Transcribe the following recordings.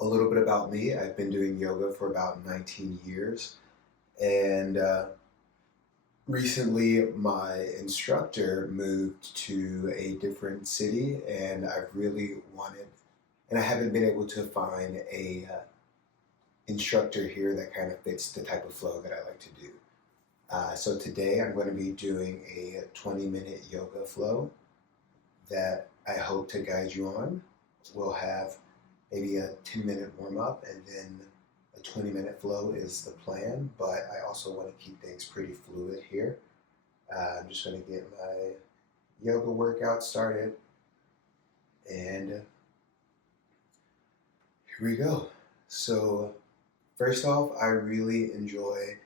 A little bit about me. I've been doing yoga for about 19 years. And recently, my instructor moved to a different city, and I've really wanted, and I haven't been able to find a instructor here that kind of fits the type of flow that I like to do. So today, I'm going to be doing a 20-minute yoga flow that I hope to guide you on. We'll have maybe a 10-minute warm up and then a 20-minute flow is the plan, but I also want to keep things pretty fluid here. I'm just going to get my yoga workout started, and here we go. So, first off, I really enjoy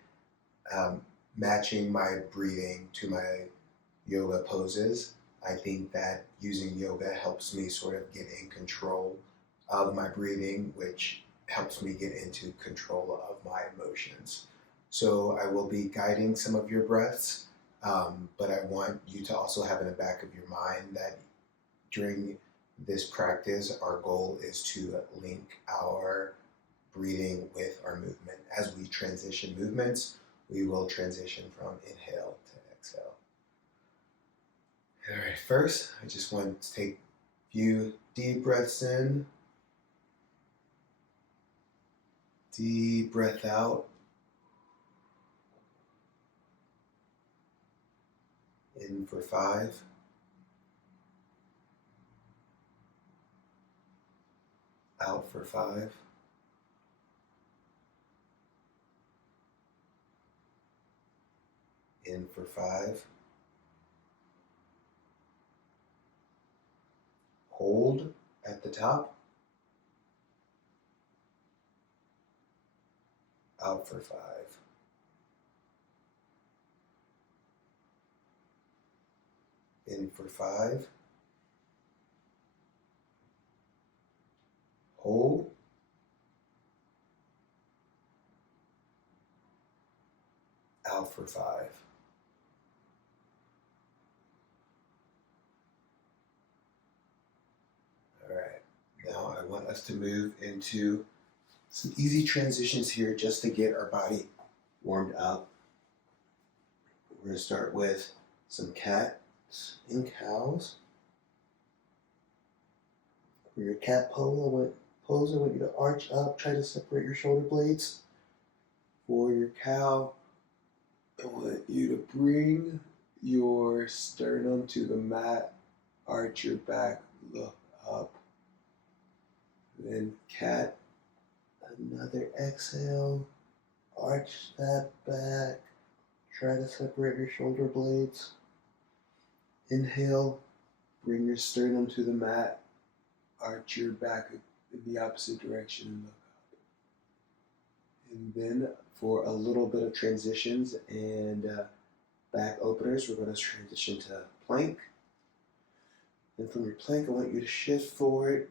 um, matching my breathing to my yoga poses. I think that using yoga helps me sort of get in control of my breathing, which helps me get into control of my emotions. So I will be guiding some of your breaths, but I want you to also have in the back of your mind that during this practice, our goal is to link our breathing with our movement. As we transition movements, we will transition from inhale to exhale. All right, first, I just want to take a few deep breaths in, deep breath out, in for 5, out for 5, in for 5, hold at the top, out for 5. In for 5, hold, out for 5. All right, now I want us to move into some easy transitions here just to get our body warmed up. We're going to start with some cats and cows. For your cat pose, I want you to arch up, try to separate your shoulder blades. For your cow, I want you to bring your sternum to the mat, arch your back, look up. Then cat, another exhale, arch that back, try to separate your shoulder blades. Inhale, bring your sternum to the mat, arch your back in the opposite direction and look up. And then for a little bit of transitions and back openers, we're going to transition to plank. Then from your plank, I want you to shift forward,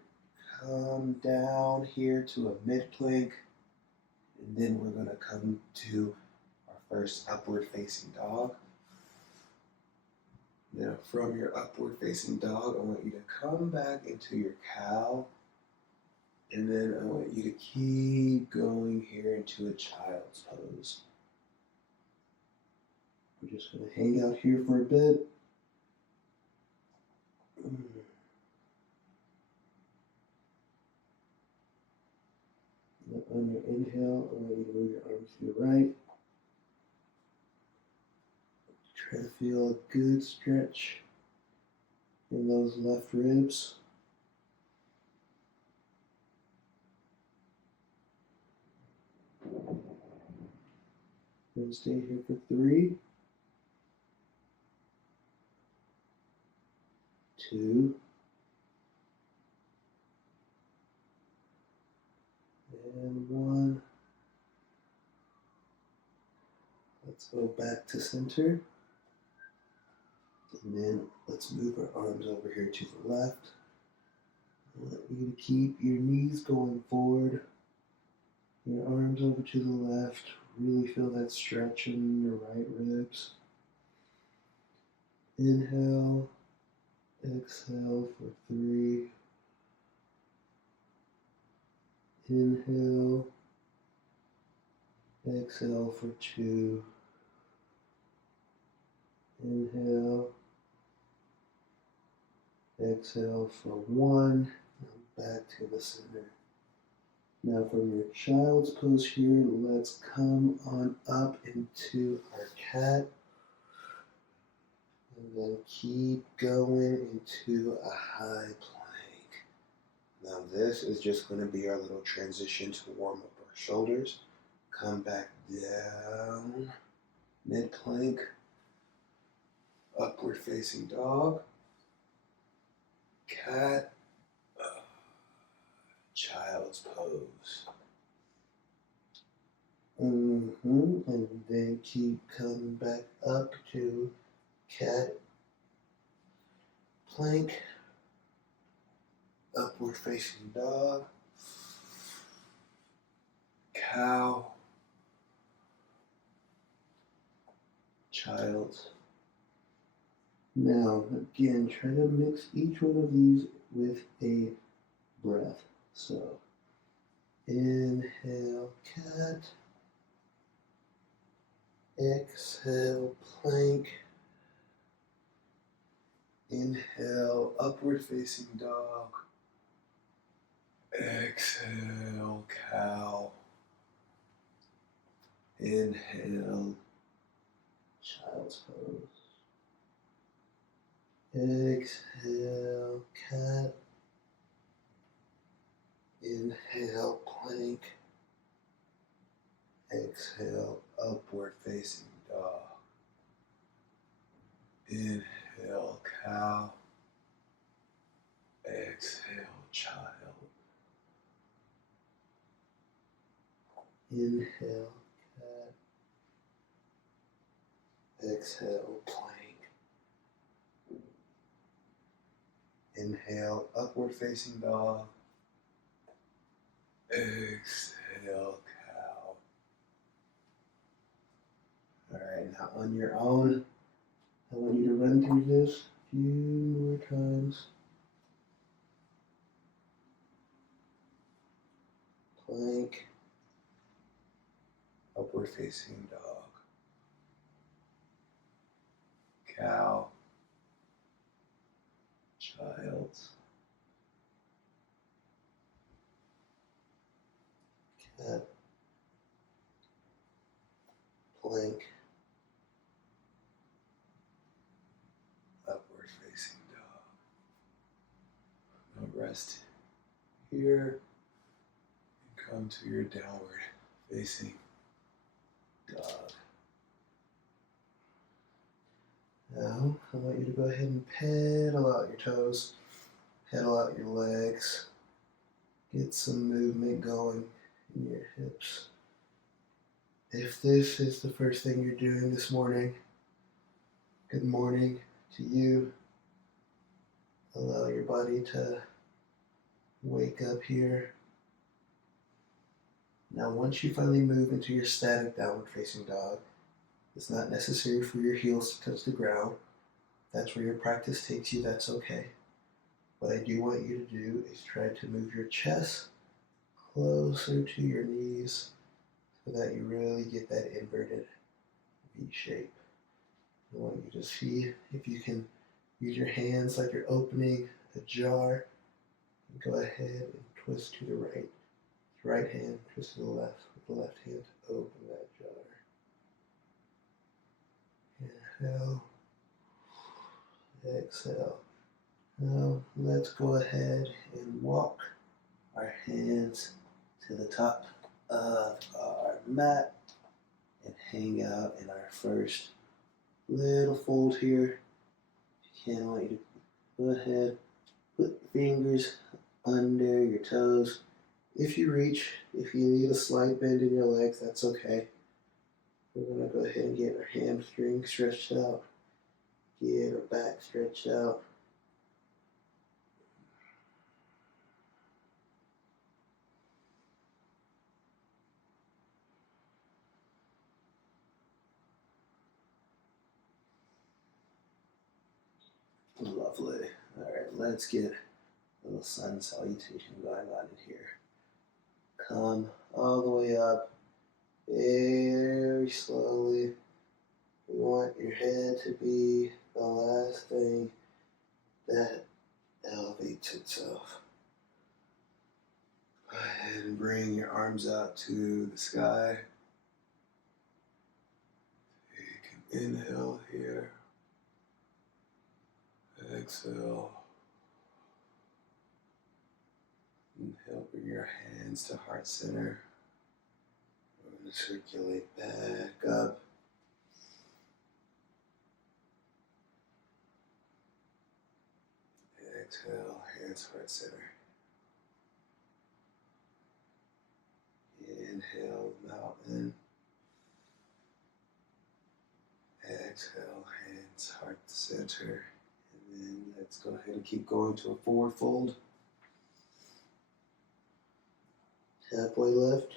come down here to a mid plank, and then we're going to come to our first upward facing dog. Now from your upward facing dog, I want you to come back into your cow, and then I want you to keep going here into a child's pose. We're just going to hang out here for a bit. On your inhale, I want you to move your arms to your right. Try to feel a good stretch in those left ribs. We're going to stay here for 3, 2, and 1. Let's go back to center. And then let's move our arms over here to the left. I want you to keep your knees going forward. Your arms over to the left. Really feel that stretch in your right ribs. Inhale, exhale for 3. Inhale, exhale for 2. Inhale, exhale for 1. Now back to the center. Now from your child's pose here, let's come on up into our cat. And then keep going into a high plank. Now this is just going to be our little transition to warm up our shoulders. Come back down, mid plank, upward facing dog, cat, child's pose. And then keep coming back up to cat, plank, upward facing dog, cow, child. Now, again, try to mix each one of these with a breath. So, inhale, cat, exhale, plank, inhale, upward facing dog, exhale, cow, inhale, child's pose, exhale, cat, inhale, plank, exhale, upward facing dog, inhale, cow, exhale, child, inhale, cat, exhale, plank, inhale, upward facing dog, exhale, cow. Alright, now on your own, I want you to run through this a few more times. Plank, upward facing dog, cow, child, cat, plank, upward facing dog. Now rest here and come to your downward facing dog. Now, I want you to go ahead and pedal out your toes, pedal out your legs, get some movement going in your hips. If this is the first thing you're doing this morning, good morning to you. Allow your body to wake up here. Now, once you finally move into your static downward facing dog, it's not necessary for your heels to touch the ground. That's where your practice takes you, that's okay. What I do want you to do is try to move your chest closer to your knees so that you really get that inverted V shape. I want you to see if you can use your hands like you're opening a jar. And go ahead and twist to the right. With the right hand, twist to the left. With the left hand, open that jar. Inhale, exhale. Now let's go ahead and walk our hands to the top of our mat and hang out in our first little fold here. If you can, I want you to go ahead, put your fingers under your toes. If you reach, if you need a slight bend in your legs, that's okay. We're going to go ahead and get our hamstring stretched out, get our back stretched out. Lovely. All right, let's get a little sun salutation going on in here. come all the way up very slowly. We want your head to be the last thing that elevates itself. Go ahead and bring your arms out to the sky. You can inhale here. Exhale. Inhale, bring your hands to heart center. We're going to circulate back up. Exhale, hands heart center. Inhale, mountain. Exhale, hands heart center. And then let's go ahead and keep going to a forward fold. Halfway lift.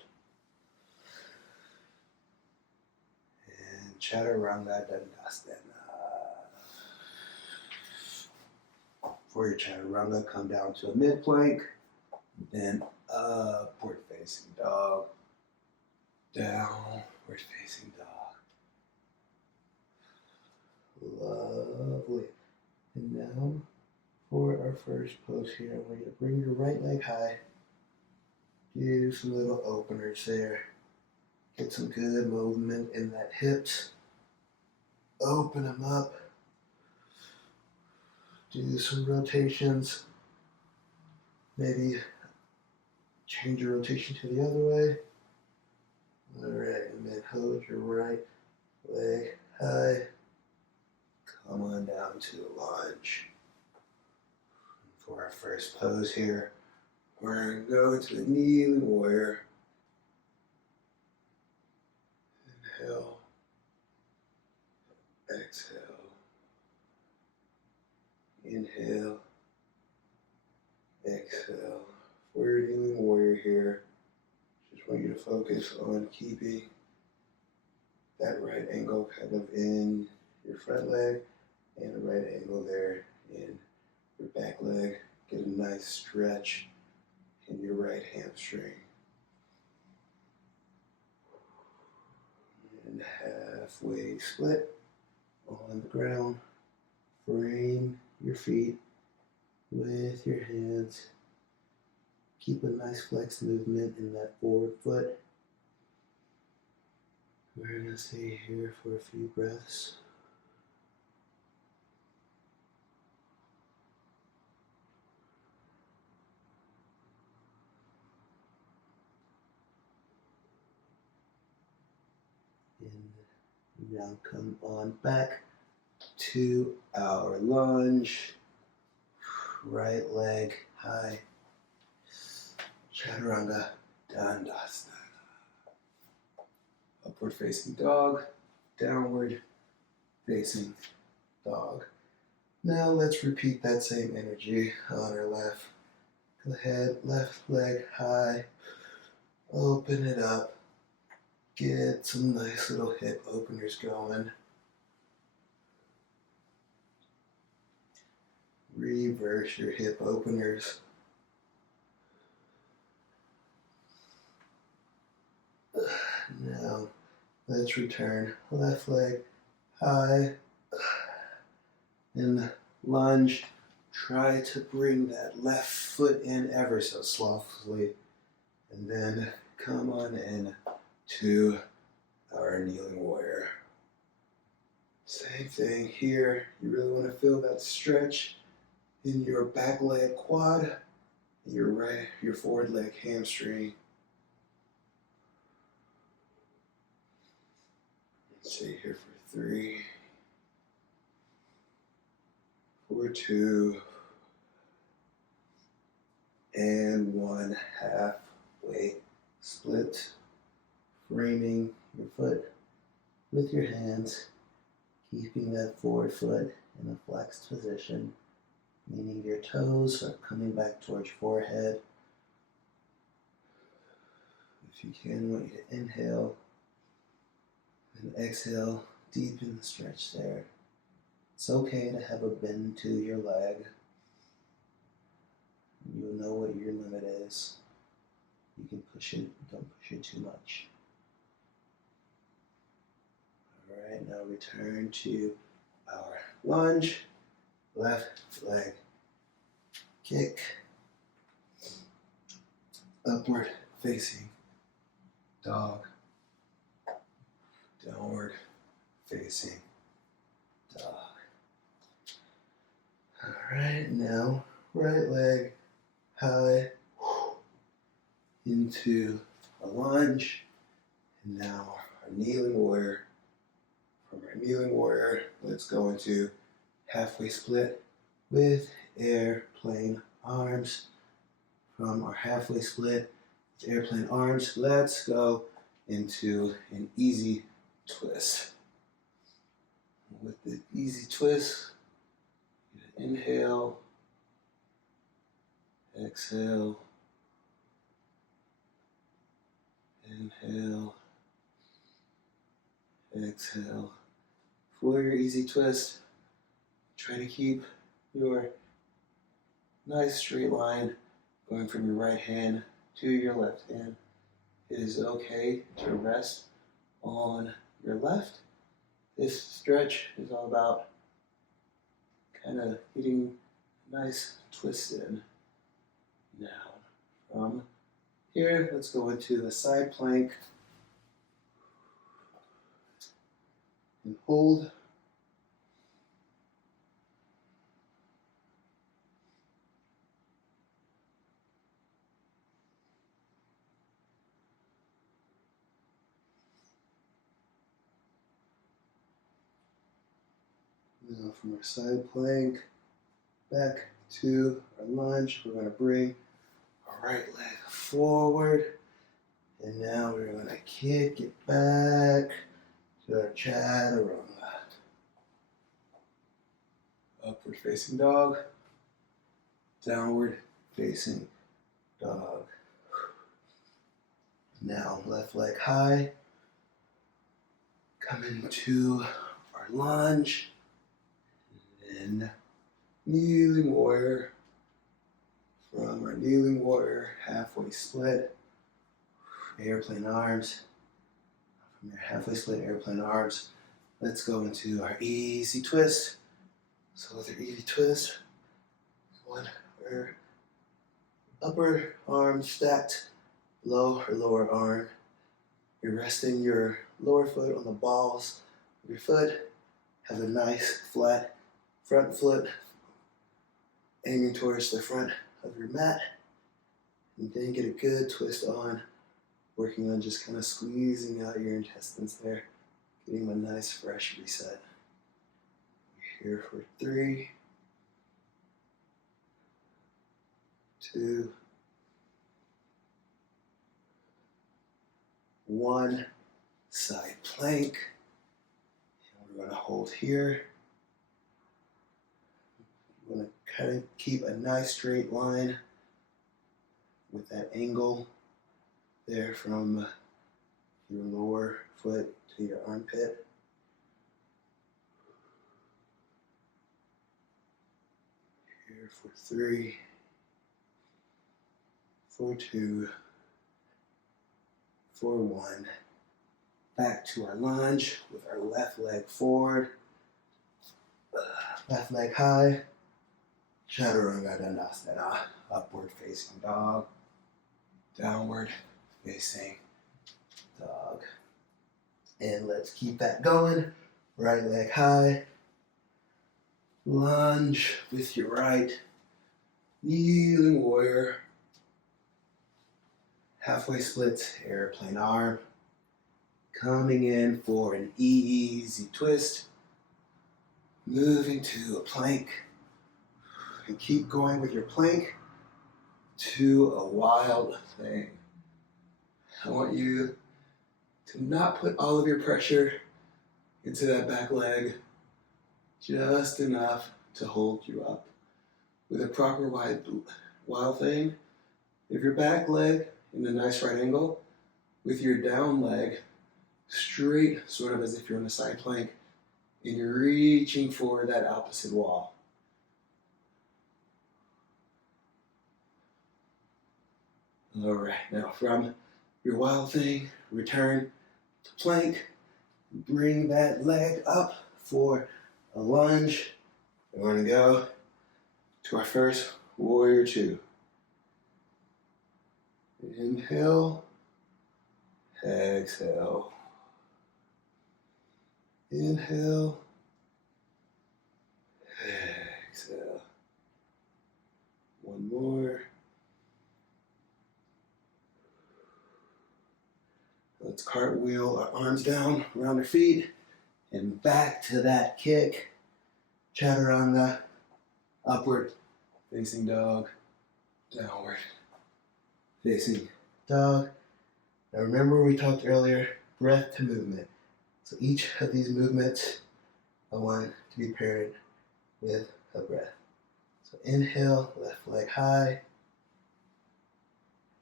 And Chaturanga Dandasana. For your Chaturanga, come down to a mid plank, then upward facing dog, downward facing dog. Lovely. And now for our first pose here, we're going to bring your right leg high. Do some little openers there. Get some good movement in that hips. Open them up. Do some rotations. Maybe change your rotation to the other way. Alright, and then hold your right leg high. Come on down to the lunge. For our first pose here, we're going to go into the kneeling warrior. Inhale. Exhale. Inhale. Exhale. For your kneeling warrior here, just want you to focus on keeping that right ankle kind of in your front leg and a right angle there in your back leg. Get a nice stretch in your right hamstring. And halfway split on the ground. Frame your feet with your hands. Keep a nice flex movement in that forward foot. We're going to stay here for a few breaths. And now come on back to our lunge. Right leg high. Chaturanga Dandasana. Upward facing dog, downward facing dog. Now let's repeat that same energy on our left. Go ahead, left leg high. Open it up. Get some nice little hip openers going. Reverse your hip openers. Now, let's return. Left leg high. And lunge. Try to bring that left foot in ever so softly. And then come on in to our kneeling warrior. Same thing here. You really want to feel that stretch in your back leg quad, your forward leg hamstring. Let's stay here for 3, for 2, and 1. Halfway split. Framing your foot with your hands, keeping that forward foot in a flexed position, meaning your toes are coming back towards your forehead. If you can, I want you to inhale and exhale, deepen the stretch there. It's okay to have a bend to your leg. You'll know what your limit is. You can push it, don't push it too much. All right, now return to our lunge, left leg kick, upward facing dog, downward facing dog. All right, now right leg high into a lunge, and now our kneeling warrior. From our kneeling warrior, let's go into halfway split with airplane arms. From our halfway split with airplane arms, let's go into an easy twist. With the easy twist, inhale, exhale, inhale, exhale. For your easy twist, try to keep your nice straight line going from your right hand to your left hand. It is okay to rest on your left. This stretch is all about kind of getting a nice twist in. Now, from here, let's go into a side plank and hold. Now from our side plank back to our lunge, we're going to bring our right leg forward, and now we're going to kick it back to our chaturanga. Upward facing dog, downward facing dog. Now left leg high, come into our lunge, and then kneeling warrior. From our kneeling warrior, halfway split, airplane arms. From your halfway split airplane arms, let's go into our easy twist. So with our easy twist, one our upper arm stacked below our lower arm. You're resting your lower foot on the balls of your foot. Have a nice flat front foot aiming towards the front of your mat. And then get a good twist on, working on just kind of squeezing out your intestines there, getting a nice fresh reset. We're here for 3, 2, 1. Side plank. And we're going to hold here. We're going to kind of keep a nice straight line with that angle there from your lower foot to your armpit. Here for 3, for 2, for 1. Back to our lunge with our left leg forward, left leg high, chaturanga dandasana, upward facing dog, downward facing dog. And let's keep that going. Right leg high, lunge with your right, kneeling warrior, halfway split airplane arm, coming in for an easy twist, moving to a plank, and keep going with your plank to a wild thing. I want you to not put all of your pressure into that back leg, just enough to hold you up. With a proper wild thing, if your back leg in a nice right angle, with your down leg straight, sort of as if you're on a side plank, and you're reaching for that opposite wall. All right, now from your wild thing, return to plank. Bring that leg up for a lunge. We're going to go to our first warrior two. Inhale, exhale. Inhale, exhale. One more. Let's cartwheel our arms down around our feet and back to that kick. Chaturanga, upward facing dog, downward facing dog. Now remember we talked earlier, breath to movement. So each of these movements I want to be paired with a breath. So inhale, left leg high.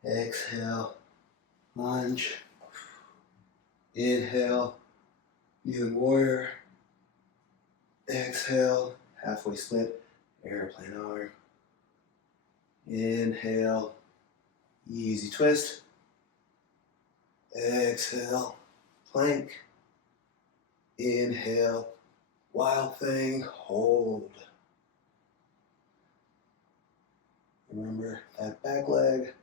Exhale, lunge. Inhale, kneeling warrior. Exhale, halfway split, airplane arm. Inhale, easy twist. Exhale, plank. Inhale, wild thing, hold. Remember that back leg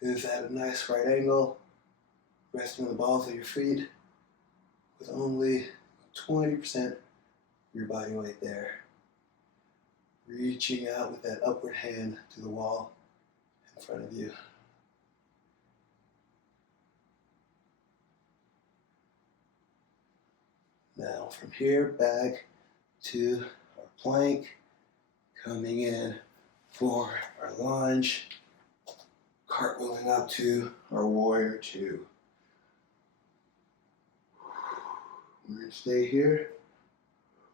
is at a nice right angle, resting on the balls of your feet with only 20% of your body weight there. Reaching out with that upward hand to the wall in front of you. Now from here, back to our plank, coming in for our lunge, cartwheeling up to our warrior two. We're going to stay here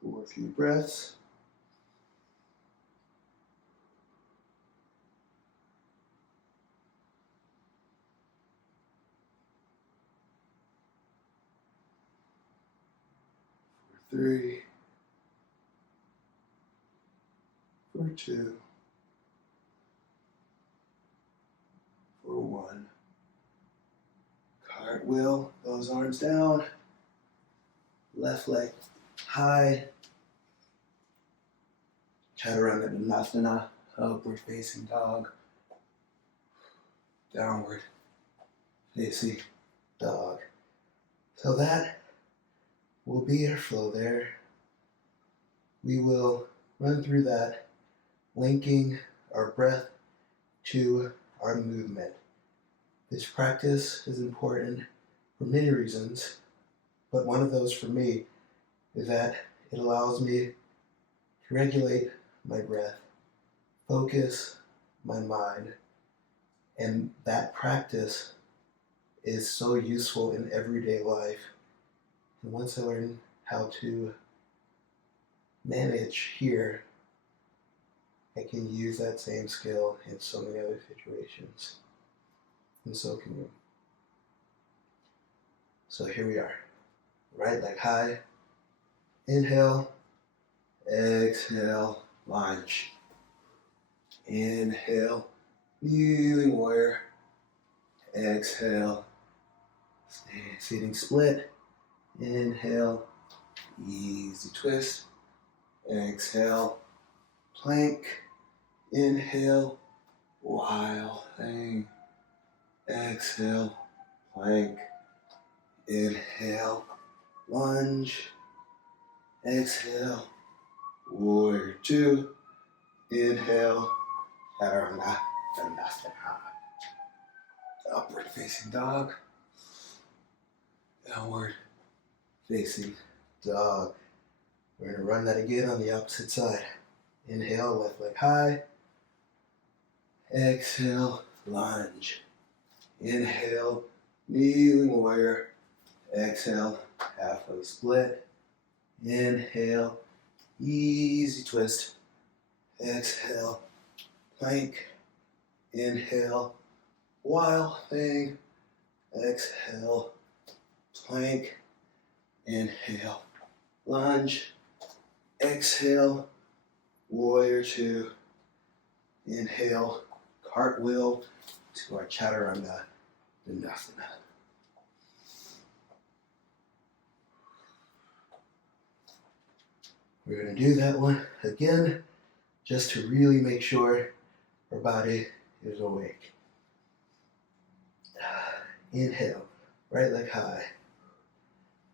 for a few breaths. For 3, for 2, for 1. Cartwheel those arms down. Left leg high. Chaturanga, upward facing dog. Downward facing dog. So that will be our flow there. We will run through that, linking our breath to our movement. This practice is important for many reasons, but one of those for me is that it allows me to regulate my breath, focus my mind, and that practice is so useful in everyday life. And once I learn how to manage here, I can use that same skill in so many other situations. And so can you. So here we are. Right leg high. Inhale. Exhale. Lunge. Inhale. Kneeling warrior. Exhale. Seating split. Inhale. Easy twist. Exhale. Plank. Inhale. Wild thing. Exhale. Plank. Inhale. Lunge. Exhale. Warrior two. Inhale. Chaturanga. Upward facing dog. Downward facing dog. We're going to run that again on the opposite side. Inhale, left leg high. Exhale, lunge. Inhale, kneeling warrior. Exhale, halfway split. Inhale, easy twist. Exhale, plank. Inhale, wild thing. Exhale, plank. Inhale, lunge. Exhale, warrior two. Inhale, cartwheel to our chaturanga dandasana. We're going to do that one again just to really make sure our body is awake. Inhale, right leg high.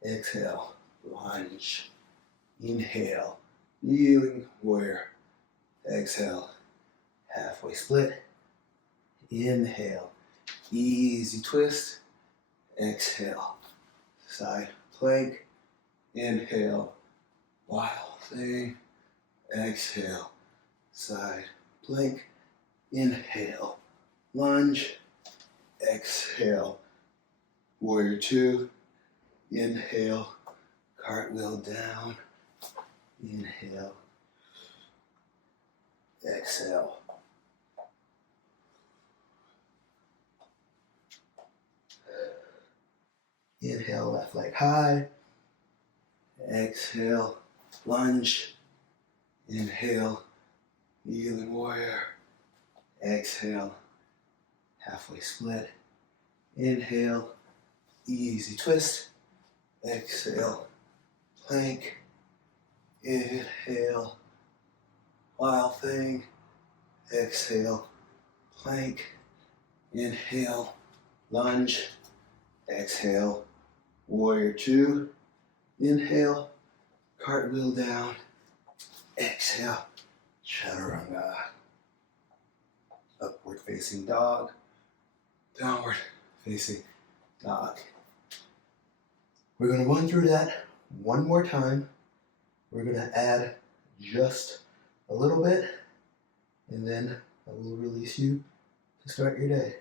Exhale, lunge. Inhale, kneeling warrior. Exhale, halfway split. Inhale, easy twist. Exhale, side plank. Inhale, wild thing. Exhale, side plank. Inhale, lunge. Exhale, warrior two. Inhale, cartwheel down. Inhale, exhale. Inhale, left leg high. Exhale, lunge. Inhale, kneeling warrior. Exhale, halfway split. Inhale, easy twist. Exhale, plank. Inhale, wild thing. Exhale, plank. Inhale, lunge. Exhale, warrior two. Inhale, cartwheel down. Exhale, chaturanga. Upward facing dog. Downward facing dog. We're going to run through that one more time. We're going to add just a little bit, and then I will release you to start your day.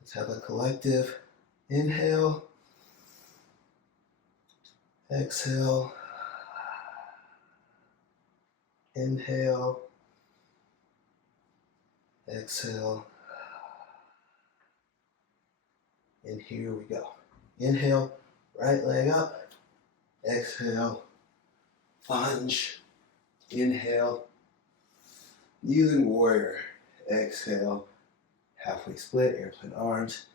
Let's have a collective inhale, exhale, inhale, exhale, and here we go. Inhale, right leg up, exhale, lunge, inhale, kneeling warrior, exhale, halfway split, airplane arms,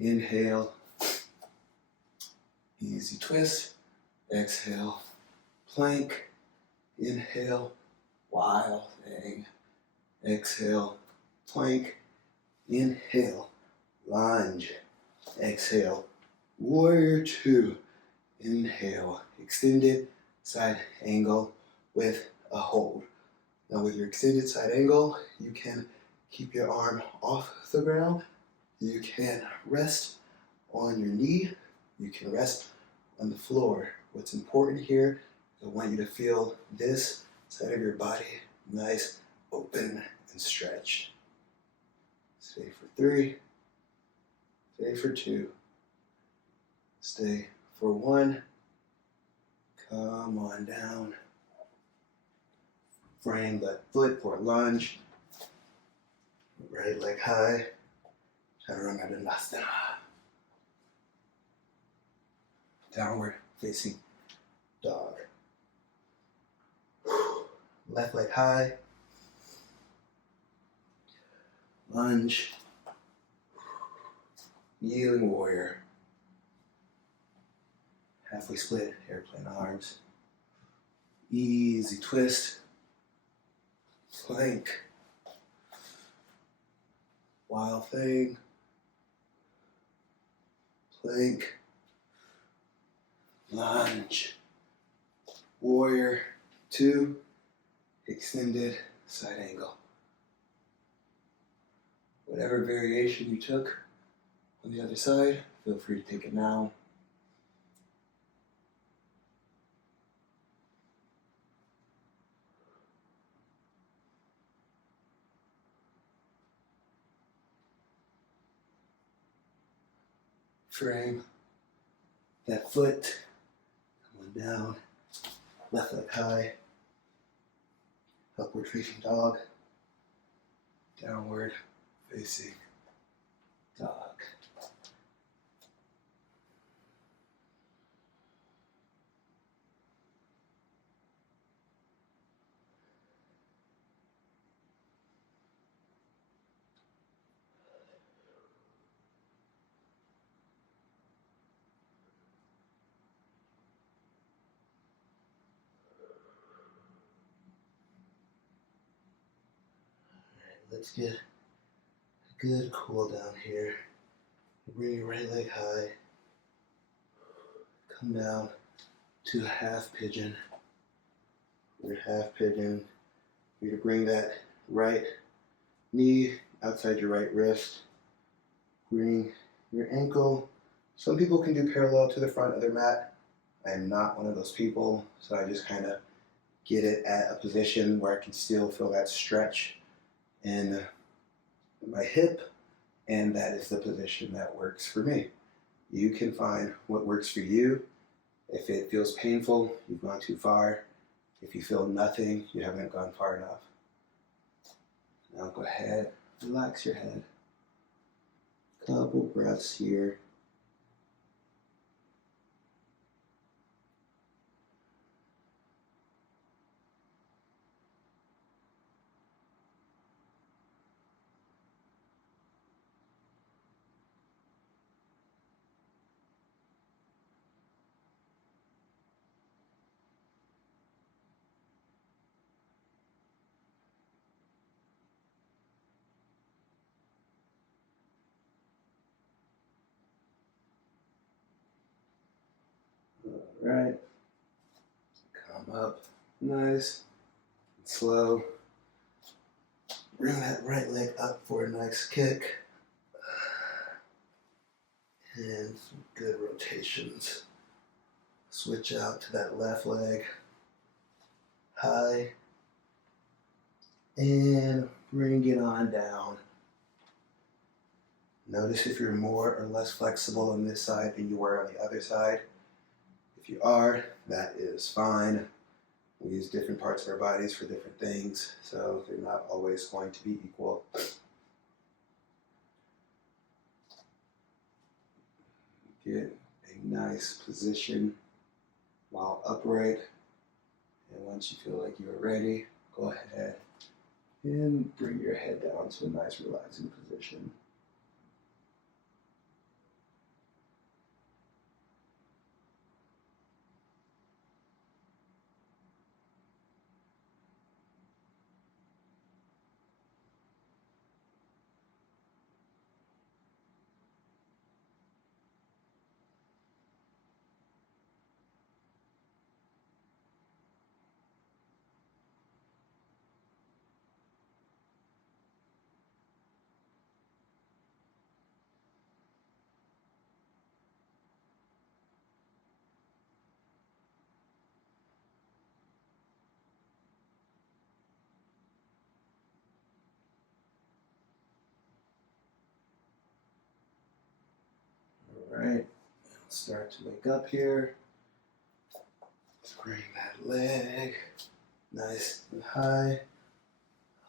inhale, easy twist, exhale, plank, inhale, wild thing, exhale, plank, inhale, lunge, exhale, warrior two, inhale, extended side angle with a hold. Now with your extended side angle, you can keep your arm off the ground. You can rest on your knee. You can rest on the floor. What's important here is I want you to feel this side of your body nice, open, and stretched. Stay for 3. Stay for 2. Stay for 1. Come on down. Frame that foot for a lunge. Right leg high. Chaturanga dandasana. Downward facing dog. Left leg high. Lunge. Kneeling warrior. Halfway split, airplane arms. Easy twist. Plank. Wild thing. Plank. Lunge. Warrior two. Extended side angle. Whatever variation you took on the other side, feel free to take it now. Frame that foot, come on down, left leg high, upward facing dog, downward facing dog. Let's get a good cool down here. Bring your right leg high. Come down to a half pigeon. Your half pigeon. You're going to bring that right knee outside your right wrist. Bring your ankle. Some people can do parallel to the front of their mat. I am not one of those people, so I just kind of get it at a position where I can still feel that stretch in my hip, and that is the position that works for me. You can find what works for you. If it feels painful, you've gone too far. If you feel nothing, you haven't gone far enough. Now go ahead, relax your head. Couple breaths here. All right. Come up nice and slow. Bring that right leg up for a nice kick. And some good rotations. Switch out to that left leg. High. And bring it on down. Notice if you're more or less flexible on this side than you were on the other side. If you are, that is fine. We use different parts of our bodies for different things, so they're not always going to be equal. Get a nice position while upright, and once you feel like you're ready, go ahead and bring your head down to a nice relaxing position. All right, start to wake up here. Bring that leg nice and high.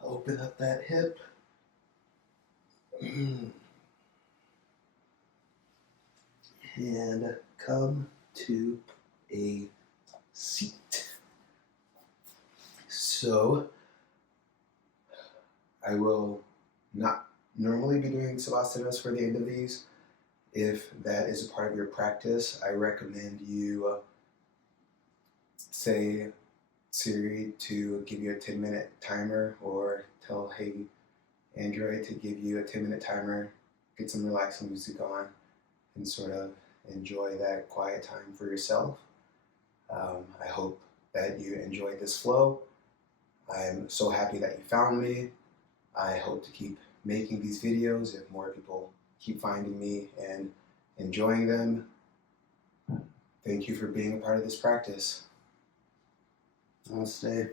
Open up that hip. And come to a seat. So I will not normally be doing savasanas for the end of these. If that is a part of your practice, I recommend you say Siri to give you a 10-minute timer, or tell Hey Android to give you a 10-minute timer, get some relaxing music on, and sort of enjoy that quiet time for yourself. I hope that you enjoyed this flow. I'm so happy that you found me. I hope to keep making these videos if more people keep finding me and enjoying them. Thank you for being a part of this practice. Namaste.